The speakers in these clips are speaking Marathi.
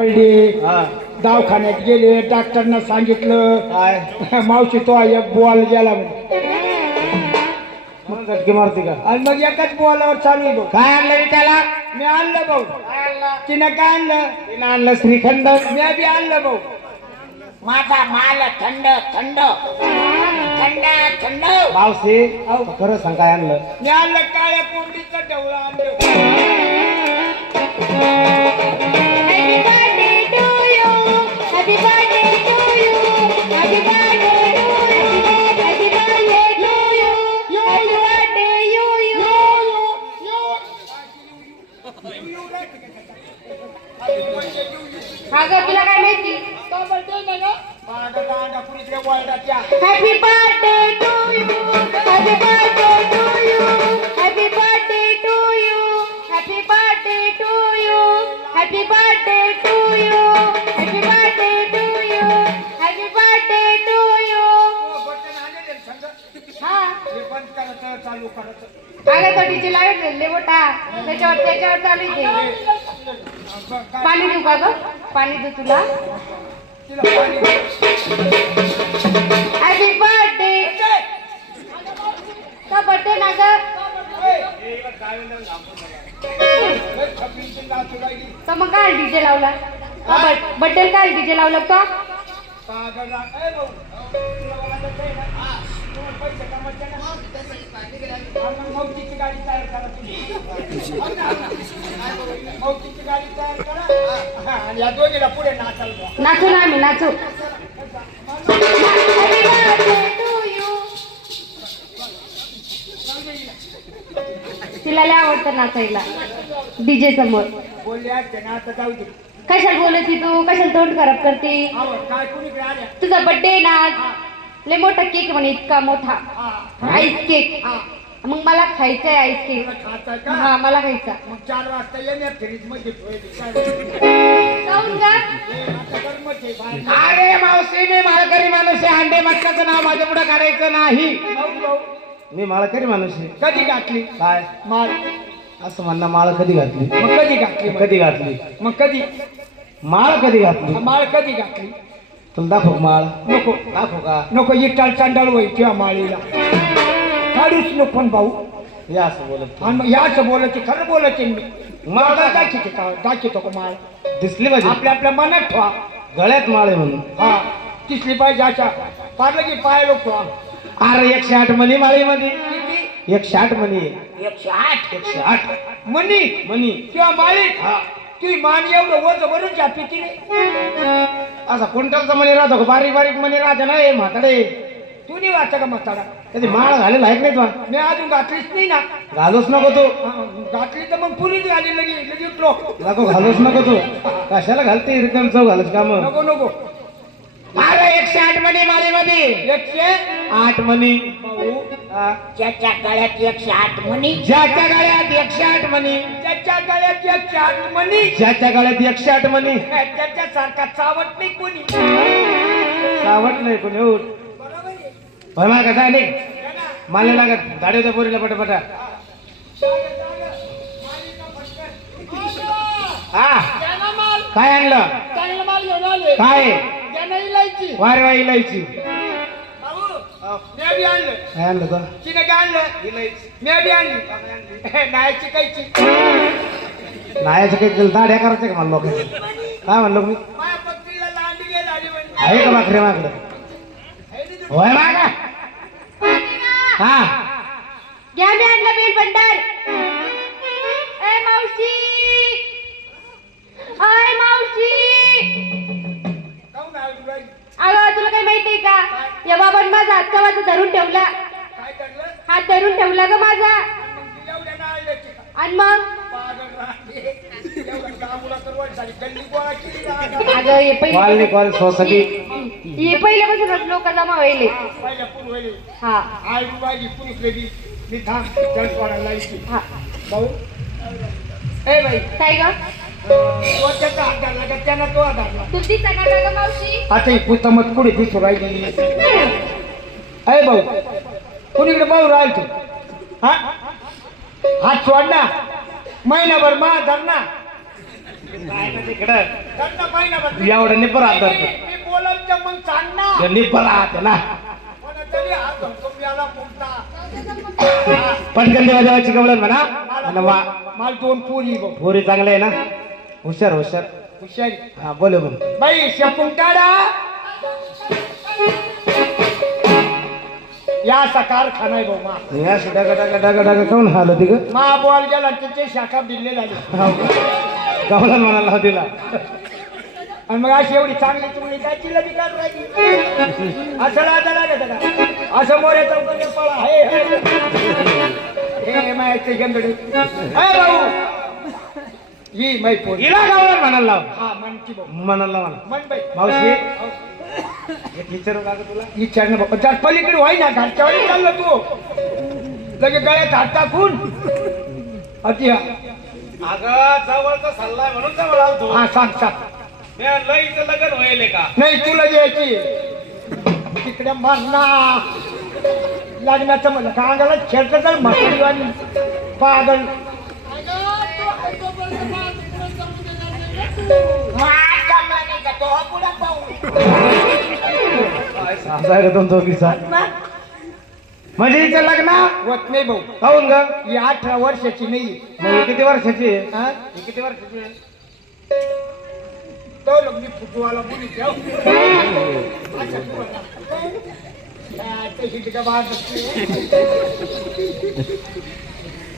पडली. हा. दवाखान्यात गेले डॉक्टरनं सांगितलं काय? मावशी तो एक बॉल गेला. मग झटके मारते का? आणि मग एकाच बॉलावर चालू काय आणलं मी त्याला? मी आणलं भाऊ. तिनं काय आणलं? तिनं आणलं श्रीखंड. मी बी आणलं भाऊ. माझा माल थंड थंड. थंड थंड. मावशी खरं सांग काय आणलं? मी आणलं काळ्या कोंबडीचं ढवळं आणलं. Happy birthday to you happy birthday to you happy birthday to you happy birthday to you happy birthday to you happy birthday to you happy birthday to you हा चालू करायचं मोठा. त्याच्यावर त्याच्यावर चालू पाणी देऊ का ग? पाणी देऊ तुला. तिला पाणी हॅपी बर्थडे का बर्थडे ना ग नाचू. तर मग काय डीजे लावला? बड्डे काय डीजे लावलं का पागल रा- ए भाऊ, तिला लय आवडतं नाचायला. डीजे समोर. बोलले असते ना आता जाऊ दे. कशाला बोलती तू? कशाला तोंड खराब करते? काय आल्या? तुझा बर्थडे ना. लय मोठा केक म्हणे इतका मोठा. आईस केक मग मला खायचा आहे आईस केक तुला हा मला खायचा मग चार वाजता फ्रीजमध्ये. अरे मावशी मी माळकरी माणूस आहे. अंडे मटकाचं नाव माझ्या पुढे काढायचं नाही. भाऊ, भाऊ, मी माळकरी माणूस आहे कधी घातली? काय? माळ. असं म्हणणं माळ कधी घातली? मग कधी घातली? कधी घातली? मग कधी? माळ कधी घातली? माळ कधी घातली? तुला दाखव माळ. नको. दाखव का? नको इटाल चांडाळ वय किंवा माळीला. काढूच नको पण भाऊ. या असं बोलत आणि मग याच बोलायचे खरं बोलायचे मी. माळ माळ दाखव. दाखवते का दाखवतो का माळ. दिसली पाहिजे. आपल्या आपल्या मनात ठेवा. गळ्यात माळ आहे म्हणून. हा दिसली पाहिजे अशा. पारलं की पाय लोक ठेवा. अरे एकशे आठ मनी माळीमध्ये. किती? एकशे आठ मनी. एकशे आठ एकशे आठ मनी मनी किंवा माळीत हा. ती मान एवढं वज भरून जाते तिने असा क्विंटलचा मनी राहतो का बारीक बारीक मनी राहते ना हे म्हाताडे तू नाही वाटत का म्हातारा? कधी माळ घालेला आहे नाही तुला मी अजून घातलीच नाही ना. घालूच नको तू. घातली तर मग पुरी आली लगे लगे उठलो. नको घालूच नको तू. कशाला घालते रिकाम चव घालच का मग? नको नको. अरे एकशे आठ मनी माळीमध्ये. एकशे आठ मनी भाऊ हा. ज्याच्या गळ्यात एकशे आठ मणी ज्याच्या गळ्यात एकशे आठ मनी त्याच्या गळ्यात एकशे आठ मनी ज्याच्या गळ्यात एकशे आठ मनी त्याच्या सारखा चावत नाही कोणी. सावट नाही कोणी उठ बरोबर आहे. होय मला कसा आहे है ना? मला लागत गाडी होत्या पोरीला पटापटा. हा. त्यांना माल काय आणलं? चांगला माल घेऊन आले काय? त्यांना इलायची. वारे वा इलायची. काय का? तिने काय आणलं. मी बी आणली. नायची कायची नायाचं काही केलं दाड्या करायचं का मला लोक काय म्हणलो मी? माया पत्नीला लांडी गेली आली म्हणे आहे का है ना तू? होय मागा. हा. घ्या मी आणलं बेल भंडार ए मावशी. अय मावशी? अगं तुला काही माहितीये का? या बाबांनी माझा हातचा माझा धरून ठेवला. काय करलं? हात धरून ठेवला ग माझा. मग ती एवढ्या नाळल्याची का? आणि मग? पागल राहते. एवढं कामुला तर वर झाली. गल्ली गोळा केली ना. अगं हे कॉलनी पहिले कॉल सोसायटी. हे पहिल्यापासूनच लोक जमा व्हायले पहिल्या पूल वळली. हा. आई बाजी पुरुष लेडी मी थांब जल सोडायला लायची हा. भाऊ. ए बाई. काय ग? का त्यानं तो हात धरला तुमची सगळा का ग मावशी. आता ही पुस्तमत पुढे दिसू राहिली? अय भाऊ कुणीकडे भाऊ राहील तू? हा? हात सोड ना. महिनाभर मा धर ना. काय ना तिकडं? बा. एवढं निपर हात धरतो. मी बोलत तर मग सांग ना. निपर हात ना. कोणातरी हात धरतो मी याला बोलता पटकन देवा देवाची गवळण म्हणा. आणि वा. मला दोन पोरी बघ पोरी चांगले आहे ना? हुशार हुशार. हुशारी. हा बोल बोल. बाई शकुंटाळा या असा कारखाना आहे भाऊ मा. या सुद्धा गडा गडा गडा गडा काऊन आलं ती ग? मा बॉल गेला त्याचे शाखा भिल्ले झाले गवळण म्हणाला तिला. आणि मग अशी एवढी चांगली तुम्ही काय तिला बी काढ राहिली? असं राजा लागत का असं मोऱ्या चौकाने पळा. हे हे. हे मायाचे गंधडे. अय भाऊ. ही मै पोरी हिला लाव. हा म्हणती भाऊ म्हणाला म्हणा म्हण बाई. मावशी. एक विचारू का ग तुला विचारणं बाबा त्यात पलीकडे व्हाय ना घरच्यावर चाललं तू. लगे गळ्यात हात टाकून. अति हा. अगं जवळचा सल्ला म्हणून जवळ आलो हा, सांग सांग. लईचं लग्न व्हायले का? नाही तुला द्यायची तिकडे म्हणना लग्नाचं म्हणलं का अंगाला खेळत तर पागल. माझ्या मनाचा तो पुढं पाहू सासा दोन दोघीचा म्हणजे हिचं लग्न? होत नाही भाऊ. काऊन ग? ही अठरा वर्षाची नाही. मग ही किती वर्षाची आहे? हा? ही किती वर्षाची आहे? तो फुटवाला अच्छा, नसते.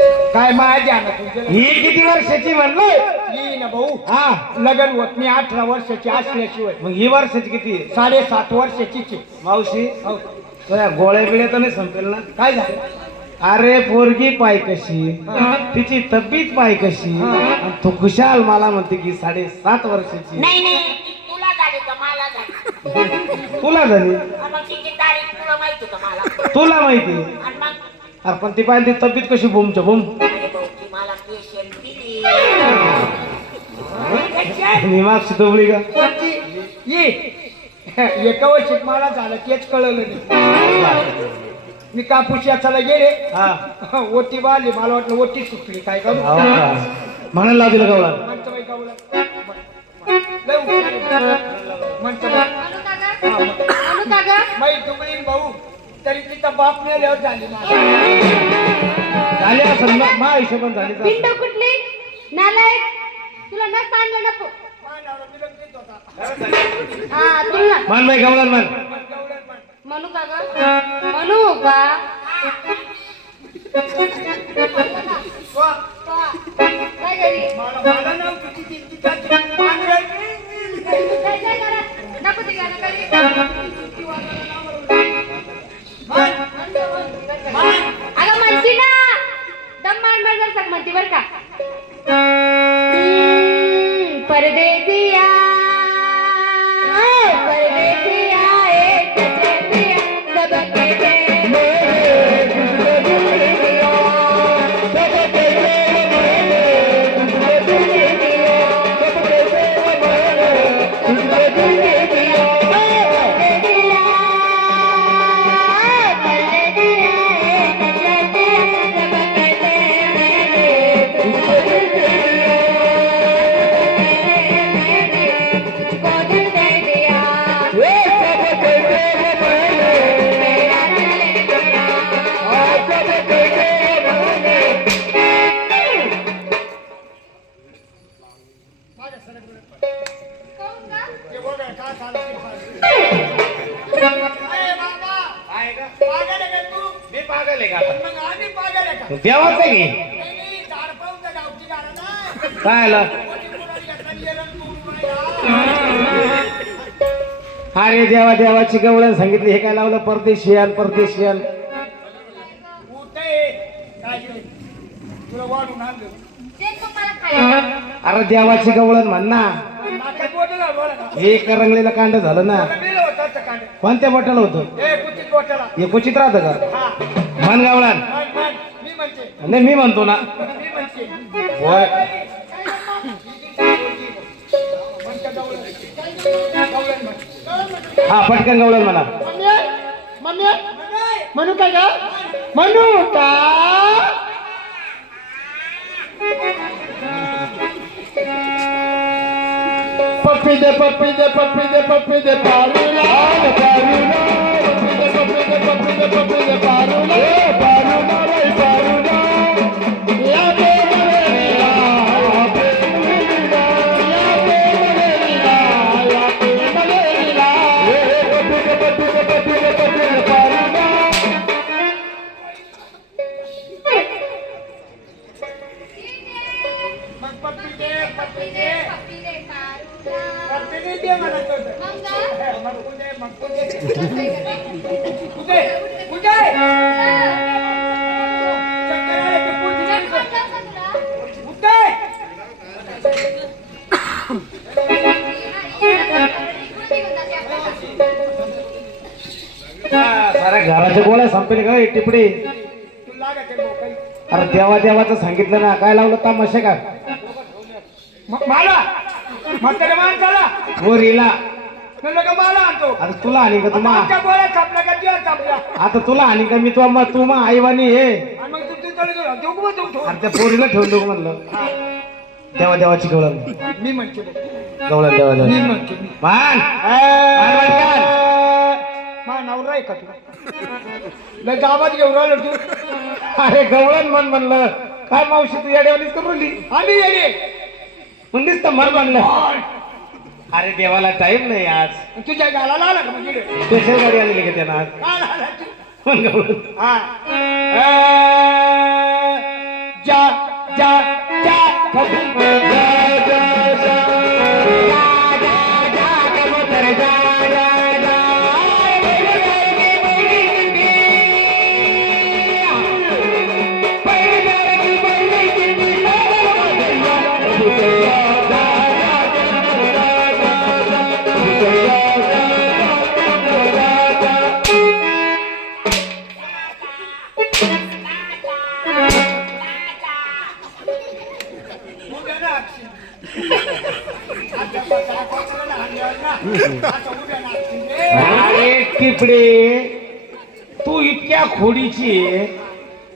काय माझ्या ना ही किती वर्षाची म्हणलो ही ना भाऊ. हा. लग्न होत नाही अठरा वर्षाची असल्याशिवाय. मग ही वर्षाची किती? आहे साडेसात वर्षाची ची. मावशी हो. तुझ्या गोळ्या बिळ्या तर नाही संपेल ना? काय झालं? अरे पोरगी पाय कशी? तिची तब्येत पाय कशी? आणि तू खुशाल मला म्हणते की साडेसात वर्षाची. नाही नाही. ती तुला झाली का मला झाली? तुला झाली? आणि मग तिची तारीख तुला माहिती का मला? तुला माहिती? आणि मग अरे पण ती पाहिजे ती तब्येत कशी बोमच्या बोम. अरे भाऊ ती मला पेशंट दिली मी मागची दुबळी का? ये एका वर्षात मला झालं तेच कळलं नाही. मी कापूस याचाला गेले. हा. ओटी बाली मला वाटलं ओटी सुटली काय करू? हो का? म्हणायला बाई गावला. लय हुशार आहे. म्हणतं बाई. ग दुबळीन भाऊ. तरी तिचा बाप मेल्यावर झाली झाली असं मा हिशोबान झाली तर पिंड कुठली नालायक तुला न आणलं नको माझ्या नवरा विलंबित होता. हा तुला मान बाई मान म्हण. म्हणू का ग म्हणू का काय घरी. काय काय नको ते अगं म्हणती ना दम मार मार जर म्हणती बर का. परदेसिया काय आलं. अरे देवा देवाची गवळण सांगितली. हे काय लावलं? परदेशियन परदेशियन. अरे देवाची गवळण म्हण ना. हे करंगलेलं कांड झालं ना. कोणत्या बॉटल होतं. हे क्वचित राहतं का? म्हण गावळण. नाही मी म्हणतो ना. होय. हा पटकन गवळण म्हणा. मम्मी म्हणू का ग? म्हणू का? पप्पी दे पप्पी दे पप्पी दे पप्पी दे पारूला. पप्पी दे पप्पी दे पप्पी दे पप्पी दे पारूला पारूला. दे म्हणत होतं. कुठे? कुठे? साऱ्या घराच्या गोळ्या संपेल का? हे टिपडी. अरे देवा देवाचं सांगितलं ना. काय लावलं? तमाशा का मला म्हातारे माणसाला. म्हणलं का मला आणतो. आता तुला आणि का तुम्हा आमच्या गोळ्या कापल्या का? आता तुला आणि का मी तुला तू मग आईवानी हे आणि मग देऊ का देऊ? आणि त्या पोरीला ठेवून देऊ म्हणलं? देवा देवाची गवळण. मी म्हणते. गवळण देवा मी देवा म्हणते मी मान. मा नवरा आहे का तू लय गावात घेऊन राहिलो तू. अरे गवळण म्हण म्हणलं. काय मावशी तू येड्यावानीच करून राहिली? आम्ही येणे म्हणलीस तर म्हण म्हणलं अरे देवाला टाइम नाही आज तुझ्या गालाला आला का म्हणजे स्पेशल गाडी आलेली का त्यांना आज. हा अं, जा जा जा खबूल. जा, जा,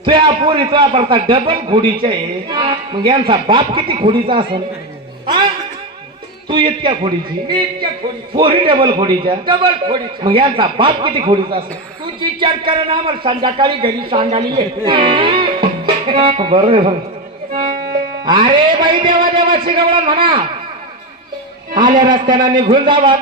तुया पोरी तुया करता डबल खोडीची आहे. मग यांचा बाप किती खोडीचा असेल? तू इतक्या खोडीची मी इतक्या खोडी पोरी डबल खोडीच्या डबल खोडीचा मग यांचा बाप किती खोडीचा असेल? तू विचार कर ना आम्हाला संध्याकाळी घरी सांगायला ये. बरोबर अरे बाई देवा देवाची गवळण म्हणा. आल्या रस्त्यानं निघून जावा.